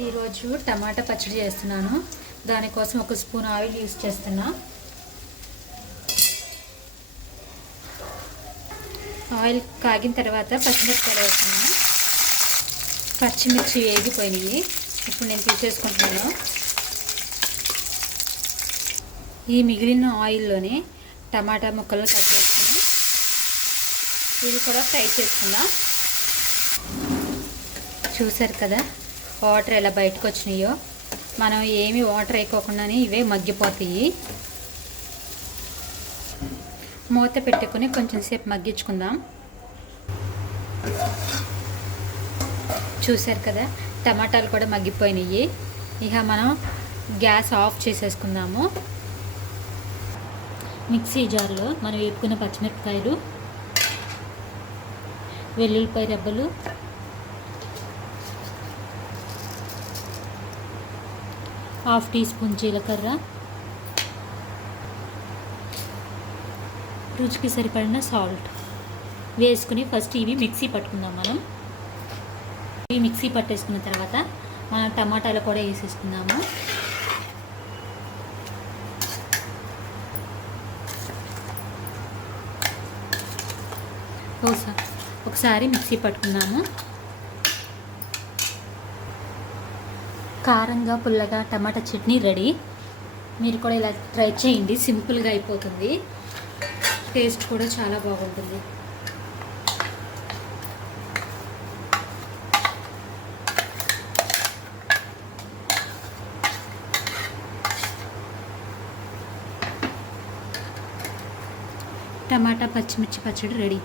ఈరోజు టమాటా పచ్చడి చేస్తున్నాను. దానికోసం ఒక స్పూన్ ఆయిల్ యూస్ చేస్తున్నా. ఆయిల్ కాగిన తర్వాత పచ్చిమిరపకాయలు వేస్తున్నాను. పచ్చిమిర్చి వేగిపోయినాయి. ఇప్పుడు నేను తీసేసుకుంటున్నాను. ఈ మిగిలిన ఆయిల్లోనే టమాటా ముక్కలు కట్ చేసుకుని ఇవి కూడా ఫ్రై చేసుకుందాం. చూసారు కదా వాటర్ ఎలా బయటకు వచ్చినాయో. మనం ఏమి వాటర్ వేయకోకుండానే ఇవే మగ్గిపోతాయి. మూత పెట్టుకుని కొంచెం సేపు మగ్గించుకుందాం. చూసారు కదా టమాటాలు కూడా మగ్గిపోయినాయి. ఇక మనం గ్యాస్ ఆఫ్ చేసేసుకుందాము. మిక్సీ జార్లో మనం వేపుకున్న పచ్చిమిరపకాయలు, వెల్లుల్లిపాయ రెబ్బలు, హాఫ్ టీ స్పూన్ జీలకర్ర, రుచికి సరిపడిన సాల్ట్ వేసుకుని ఫస్ట్ ఇవి మిక్సీ పట్టుకుందాం. ఇవి మిక్సీ పట్టేసుకున్న తర్వాత మనం టమాటాలు కూడా వేసేసుకుందాము. ఒకసారి మిక్సీ పట్టుకుందాము. కారంగా పుల్లగా టమాటా చట్నీ రెడీ. మీరు కూడా ఇలా ట్రై చేయండి. సింపుల్గా అయిపోతుంది. టేస్ట్ కూడా చాలా బాగుంటుంది. టమాటా పచ్చిమిర్చి పచ్చడి రెడీ.